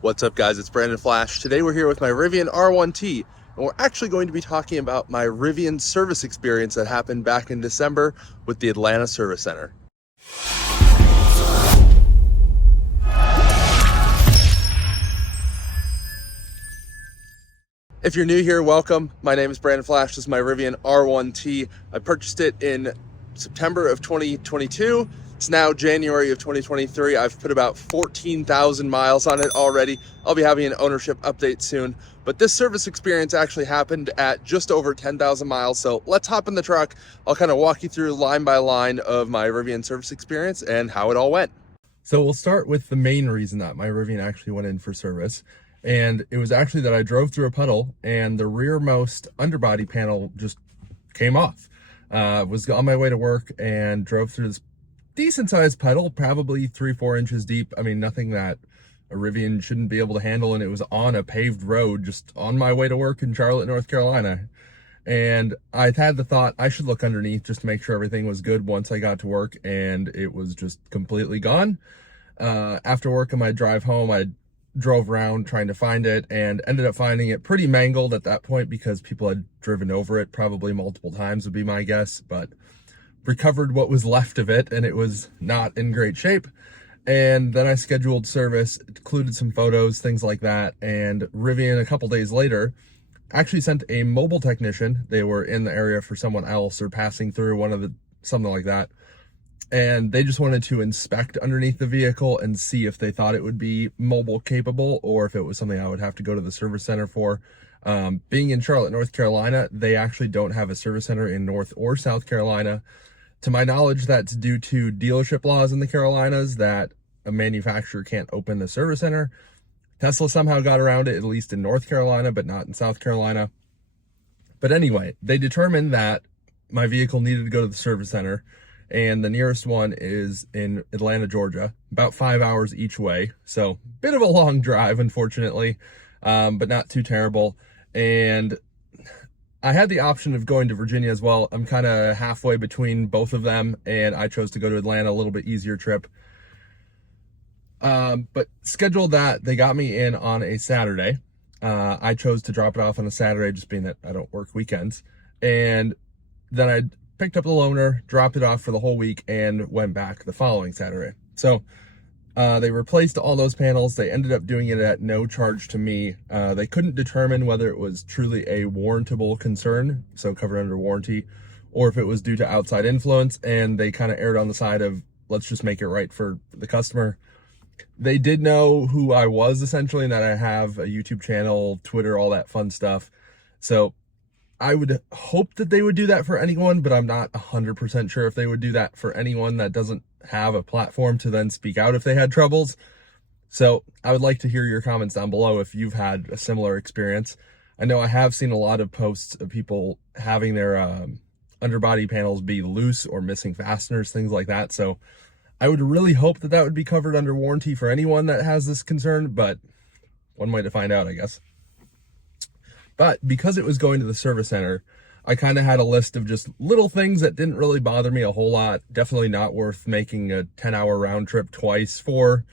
What's up, guys? It's Brandon Flash. Today we're here with my Rivian R1T, and we're actually going to be talking about my Rivian service experience that happened back in December with the Atlanta Service Center. If you're new here, welcome. My name is Brandon Flash. This is my Rivian R1T. I purchased it in September of 2022. It's now January of 2023. I've put about 14,000 miles on it already. I'll be having an ownership update soon. But this service experience actually happened at just over 10,000 miles. So let's hop in the truck. I'll kind of walk you through line by line of my Rivian service experience and how it all went. So we'll start with the main reason that my Rivian actually went in for service. And it was actually that I drove through a puddle and the rearmost underbody panel just came off. Was on my way to work and drove through this decent sized puddle, probably 3-4 inches deep. I mean, nothing that a Rivian shouldn't be able to handle. And it was on a paved road just on my way to work in Charlotte, North Carolina. And I had the thought I should look underneath just to make sure everything was good once I got to work, and it was just completely gone. After work on my drive home, I drove around trying to find it and ended up finding it pretty mangled at that point because people had driven over it probably multiple times would be my guess, but recovered what was left of it and it was not in great shape. And then I scheduled service, included some photos, things like that, and Rivian a couple days later actually sent a mobile technician. They were in the area for someone else or passing through something like that. And they just wanted to inspect underneath the vehicle and see if they thought it would be mobile capable or if it was something I would have to go to the service center for. Being in Charlotte, North Carolina, they actually don't have a service center in North or South Carolina. To my knowledge, that's due to dealership laws in the Carolinas that a manufacturer can't open the service center. Tesla somehow got around it, at least in North Carolina, but not in South Carolina. But anyway, they determined that my vehicle needed to go to the service center, and the nearest one is in Atlanta, Georgia, about 5 hours each way. So bit of a long drive, unfortunately, but not too terrible. And I had the option of going to Virginia as well. I'm kind of halfway between both of them, and I chose to go to Atlanta, a little bit easier trip. But scheduled that, they got me in on a Saturday. I chose to drop it off on a Saturday, just being that I don't work weekends. And then I picked up the loaner, dropped it off for the whole week, and went back the following Saturday. So they replaced all those panels. They ended up doing it at no charge to me. They couldn't determine whether it was truly a warrantable concern, so covered under warranty, or if it was due to outside influence, and they kind of erred on the side of, let's just make it right for the customer. They did know who I was, essentially, and that I have a YouTube channel, Twitter, all that fun stuff. So I would hope that they would do that for anyone, but I'm not 100% sure if they would do that for anyone that doesn't have a platform to then speak out if they had troubles. So I would like to hear your comments down below if you've had a similar experience. I know I have seen a lot of posts of people having their underbody panels be loose or missing fasteners, things like that. So I would really hope that that would be covered under warranty for anyone that has this concern, but one way to find out, I guess. But because it was going to the service center, I kind of had a list of just little things that didn't really bother me a whole lot. Definitely not worth making a 10-hour round trip twice for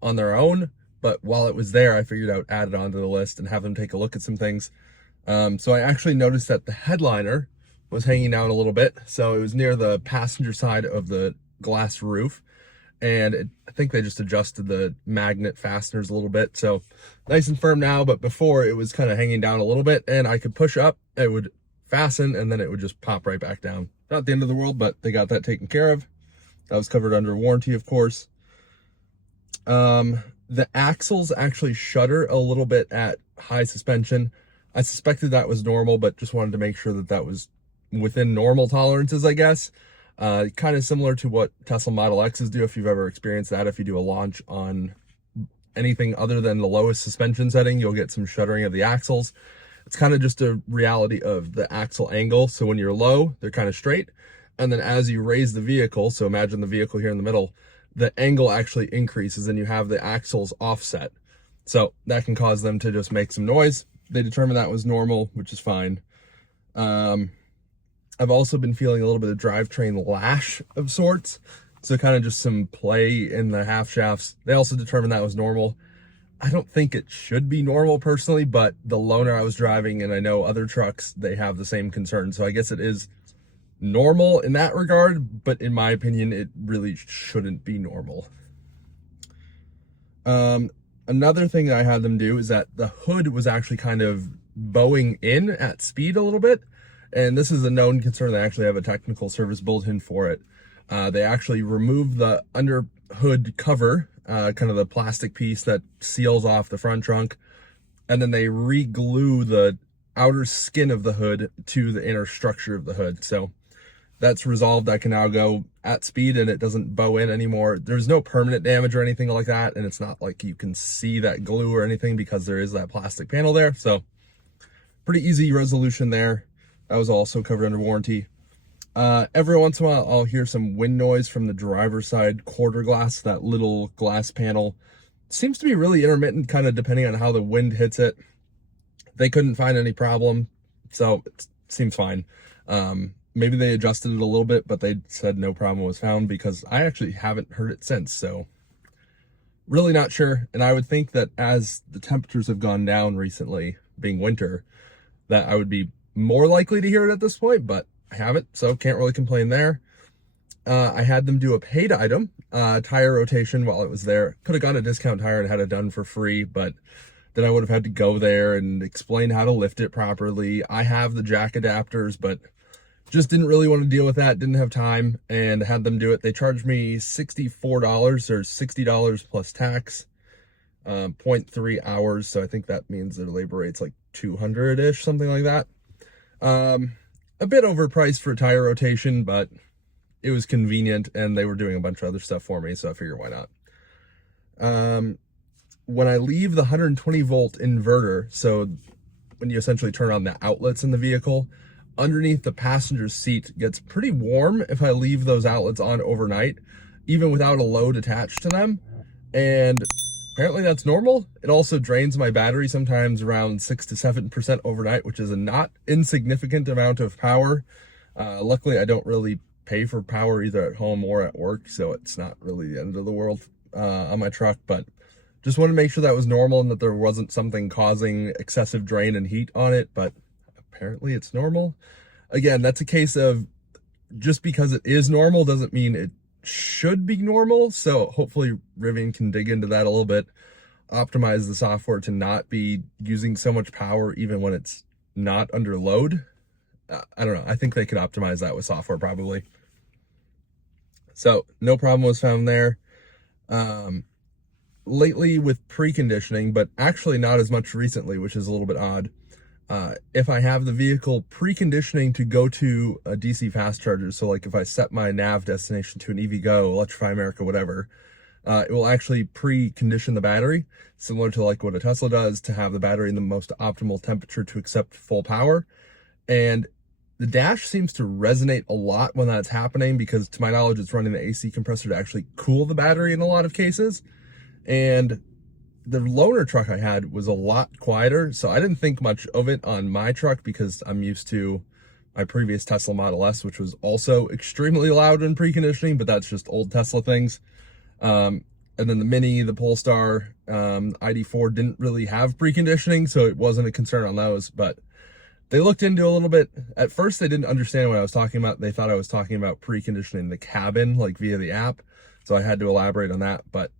on their own. But while it was there, I figured I would add it onto the list and have them take a look at some things. So I actually noticed that the headliner was hanging down a little bit. So it was near the passenger side of the glass roof. And I think they just adjusted the magnet fasteners a little bit. So nice and firm now, but before it was kind of hanging down a little bit, and I could push up, it would fasten, and then it would just pop right back down. Not the end of the world, but they got that taken care of. That was covered under warranty, of course. The axles actually shudder a little bit at high suspension. I suspected that was normal, but just wanted to make sure that that was within normal tolerances, I guess. Kind of similar to what Tesla Model X's do, if you've ever experienced that. If you do a launch on anything other than the lowest suspension setting, you'll get some shuddering of the axles. It's kind of just a reality of the axle angle. So when you're low, they're kind of straight. And then as you raise the vehicle, so imagine the vehicle here in the middle, the angle actually increases and you have the axles offset. So that can cause them to just make some noise. They determined that was normal, which is fine. I've also been feeling a little bit of drivetrain lash of sorts. So kind of just some play in the half shafts. They also determined that was normal. I don't think it should be normal personally, but the loaner I was driving, and I know other trucks, they have the same concern. So I guess it is normal in that regard, but in my opinion, it really shouldn't be normal. Another thing that I had them do is that the hood was actually kind of bowing in at speed a little bit. And this is a known concern. They actually have a technical service bulletin for it. They actually removed the under hood cover, kind of the plastic piece that seals off the front trunk, and then they re-glue the outer skin of the hood to the inner structure of the hood. So that's resolved. I can now go at speed and it doesn't bow in anymore. There's no permanent damage or anything like that, and it's not like you can see that glue or anything because there is that plastic panel there. So pretty easy resolution there. That was also covered under warranty. Every once in a while, I'll hear some wind noise from the driver's side quarter glass, that little glass panel. It seems to be really intermittent, kind of depending on how the wind hits it. They couldn't find any problem, so it seems fine. Maybe they adjusted it a little bit, but they said no problem was found, because I actually haven't heard it since, so really not sure. And I would think that as the temperatures have gone down recently, being winter, that I would be more likely to hear it at this point, but I haven't, so can't really complain there. I had them do a paid item, tire rotation while it was there. Could have gotten a discount tire and had it done for free, but then I would have had to go there and explain how to lift it properly. I have the jack adapters, but just didn't really want to deal with that, didn't have time, and had them do it. They charged me $64 or $60 plus tax, 0.3 hours, so I think that means their labor rate's like 200-ish, something like that. A bit overpriced for tire rotation, but it was convenient, and they were doing a bunch of other stuff for me, so I figured why not. When I leave the 120 volt inverter, so when you essentially turn on the outlets in the vehicle, underneath the passenger seat gets pretty warm if I leave those outlets on overnight, even without a load attached to them. And apparently that's normal. It also drains my battery sometimes around 6 to 7% overnight, which is a not insignificant amount of power. Luckily, I don't really pay for power either at home or at work, so it's not really the end of the world on my truck, but just want to make sure that was normal and that there wasn't something causing excessive drain and heat on it, but apparently it's normal. Again, that's a case of just because it is normal doesn't mean it should be normal. So hopefully Rivian can dig into that a little bit, optimize the software to not be using so much power even when it's not under load. I don't know. I think they could optimize that with software probably. So no problem was found there. Lately with preconditioning, but actually not as much recently, which is a little bit odd. If I have the vehicle preconditioning to go to a DC fast charger, so like if I set my nav destination to an EVgo, Electrify America, whatever, it will actually precondition the battery, similar to like what a Tesla does, to have the battery in the most optimal temperature to accept full power. And the dash seems to resonate a lot when that's happening, because to my knowledge, it's running the AC compressor to actually cool the battery in a lot of cases. And the loaner truck I had was a lot quieter, so I didn't think much of it on my truck because I'm used to my previous Tesla Model S, which was also extremely loud in preconditioning, but that's just old Tesla things. And then the Mini, the Polestar, ID4 didn't really have preconditioning, so it wasn't a concern on those, but they looked into a little bit. At first, they didn't understand what I was talking about. They thought I was talking about preconditioning the cabin, like via the app, so I had to elaborate on that, but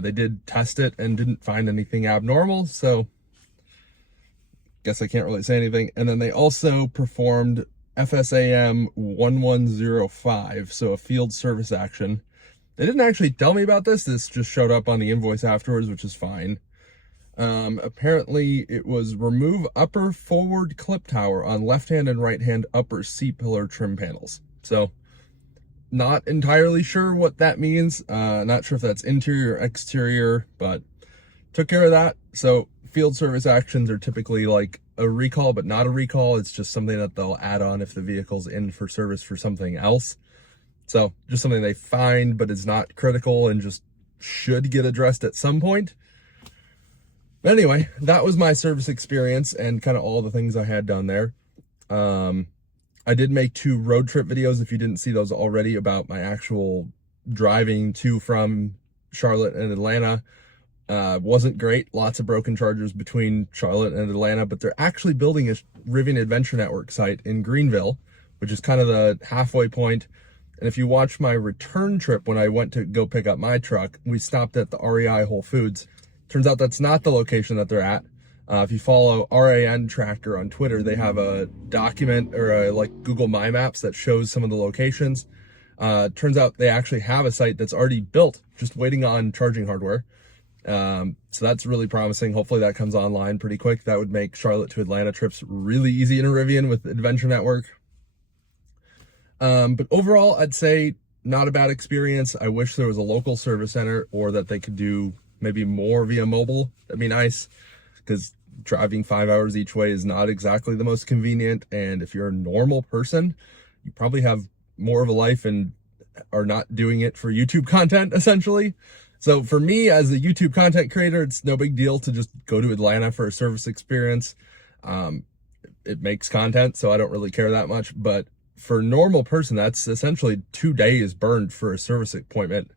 they did test it and didn't find anything abnormal, so guess I can't really say anything. And then they also performed FSAM 1105, so a field service action. They didn't actually tell me about this. This just showed up on the invoice afterwards, which is fine. Apparently it was remove upper forward clip tower on left-hand and right-hand upper C-pillar trim panels. So not entirely sure what that means. Not sure if that's interior or exterior, but took care of that. So field service actions are typically like a recall, but not a recall. It's just something that they'll add on if the vehicle's in for service for something else. So just something they find, but is not critical and just should get addressed at some point. But anyway, that was my service experience and kind of all the things I had done there. I did make 2 road trip videos, if you didn't see those already, about my actual driving to from Charlotte and Atlanta. Wasn't great. Lots of broken chargers between Charlotte and Atlanta, but they're actually building a Rivian Adventure Network site in Greenville, which is kind of the halfway point. And if you watch my return trip when I went to go pick up my truck, we stopped at the REI Whole Foods. Turns out that's not the location that they're at. If you follow RAN Tractor on Twitter, they have a document or a like Google My Maps that shows some of the locations. Turns out they actually have a site that's already built, just waiting on charging hardware. So that's really promising. Hopefully that comes online pretty quick. That would make Charlotte to Atlanta trips really easy in a Rivian with Adventure Network. But overall, I'd say not a bad experience. I wish there was a local service center or that they could do maybe more via mobile. That'd be nice, because driving 5 hours each way is not exactly the most convenient. And if you're a normal person, you probably have more of a life and are not doing it for YouTube content, essentially. So for me as a YouTube content creator, it's no big deal to just go to Atlanta for a service experience. It makes content, so I don't really care that much. But for a normal person, that's essentially 2 days burned for a service appointment.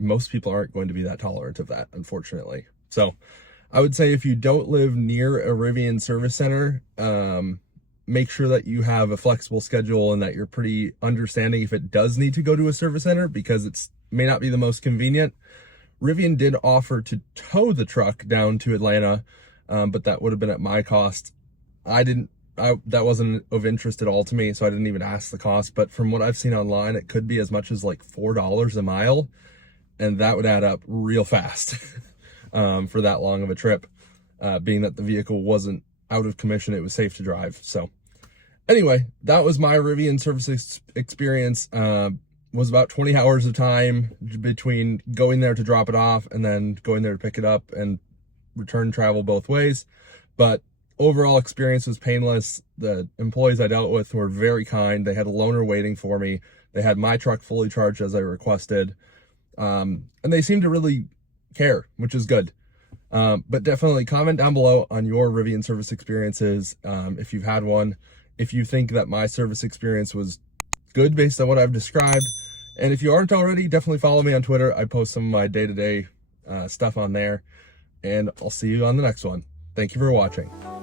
Most people aren't going to be that tolerant of that, unfortunately. So I would say if you don't live near a Rivian service center, make sure that you have a flexible schedule and that you're pretty understanding if it does need to go to a service center, because it's may not be the most convenient. Rivian did offer to tow the truck down to Atlanta, but that would have been at my cost. That wasn't of interest at all to me, so I didn't even ask the cost. But from what I've seen online, it could be as much as like $4 a mile, and that would add up real fast for that long of a trip, being that the vehicle wasn't out of commission. It was safe to drive. So anyway, that was my Rivian service experience. Was about 20 hours of time between going there to drop it off and then going there to pick it up, and return travel both ways. But overall experience was painless. The employees I dealt with were very kind. They had a loaner waiting for me. They had my truck fully charged as I requested. And they seemed to really care, which is good. But definitely comment down below on your Rivian service experiences, if you've had one, if you think that my service experience was good based on what I've described. And if you aren't already, definitely follow me on Twitter. I post some of my day-to-day stuff on there, and I'll see you on the next one. Thank you for watching.